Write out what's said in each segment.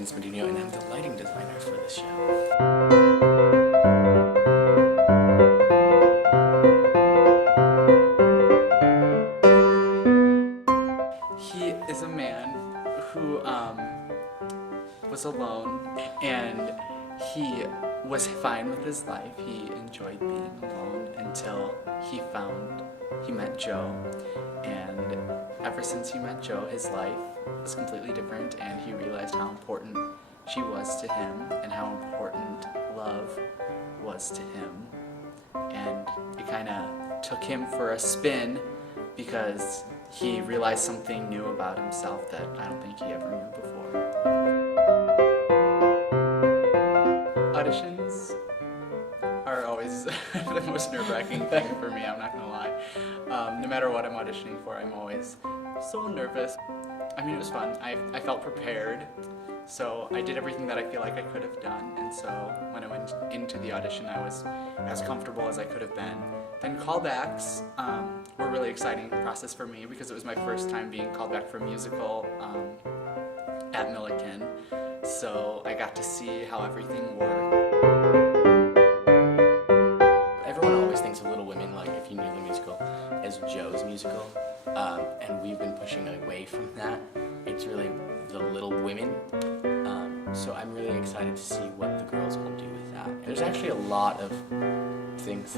Modugno, and I'm the lighting designer for this show. He is a man who was alone, and he was fine with his life. He enjoyed being alone until he met Joe, and ever since he met Joe, his life was completely different, and he realized how important she was to him and how important love was to him. And it kind of took him for a spin because he realized something new about himself that I don't think he ever knew before. Auditions are always the most nerve-wracking thing for me, I'm not gonna lie. No matter what I'm auditioning for, I'm always so nervous. I mean, it was fun. I felt prepared, so I did everything that I feel like I could have done, and so when I went into the audition, I was as comfortable as I could have been. Then callbacks were a really exciting process for me because it was my first time being called back for a musical at Millikin, so I got to see how everything worked. Everyone always thinks of Little Women, like if you knew the musical, as Joe's musical, and we've been pushing away from that. It's really the Little Women, so I'm really excited to see what the girls will do with that. There's actually a lot of things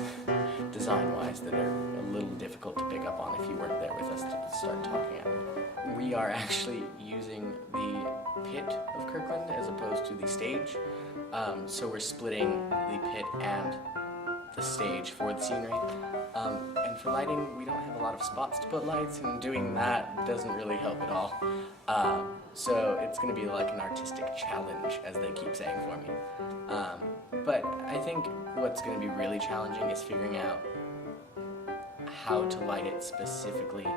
design-wise that are a little difficult to pick up on if you weren't there with us to start talking at. We are actually using the pit of Kirkland as opposed to the stage, so we're splitting the pit and the stage for the scenery. And for lighting, we don't have a lot of spots to put lights, and doing that doesn't really help at all. So it's going to be like an artistic challenge, as they keep saying for me. But I think what's going to be really challenging is figuring out how to light it specifically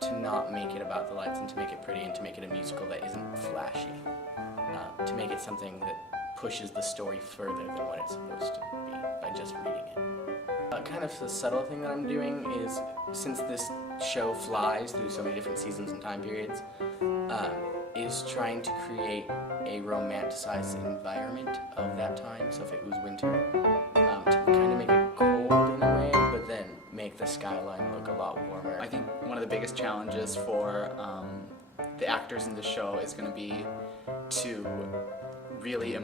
to not make it about the lights and to make it pretty and to make it a musical that isn't flashy. To make it something that pushes the story further than what it's supposed to be by just reading it. Kind of the subtle thing that I'm doing is, since this show flies through so many different seasons and time periods, is trying to create a romanticized environment of that time. So if it was winter, to kind of make it cold in a way, but then make the skyline look a lot warmer. I think one of the biggest challenges for the actors in the show is going to be to really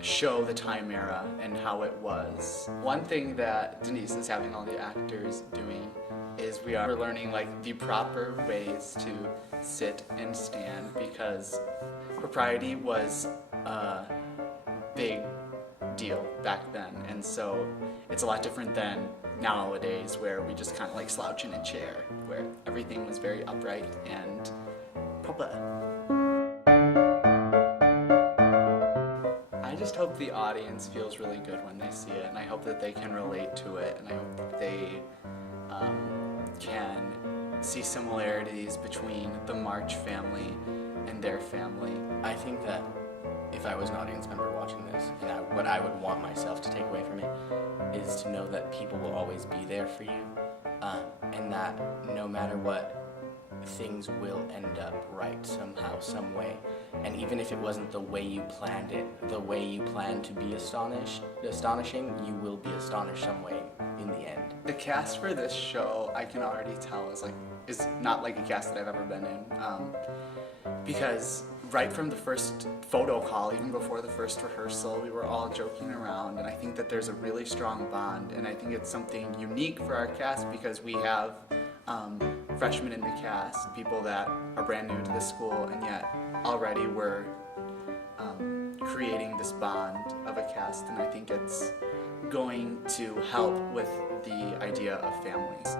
show the time era and how it was. One thing that Denise is having all the actors doing is we're learning like the proper ways to sit and stand, because propriety was a big deal back then, and so it's a lot different than nowadays where we just kind of like slouch in a chair, where everything was very upright and proper. I just hope the audience feels really good when they see it, and I hope that they can relate to it, and I hope that they can see similarities between the March family and their family. I think that if I was an audience member watching this, and what I would want myself to take away from it is to know that people will always be there for you, and that no matter what, things will end up right somehow, some way. And even if it wasn't the way you planned it, the way you planned to be astonishing, you will be astonished some way in the end. The cast for this show, I can already tell, is not like a cast that I've ever been in, because right from the first photo call, even before the first rehearsal, we were all joking around, and I think that there's a really strong bond, and I think it's something unique for our cast because we have freshmen in the cast, people that are brand new to the school, and yet already we're creating this bond of a cast, and I think it's going to help with the idea of families.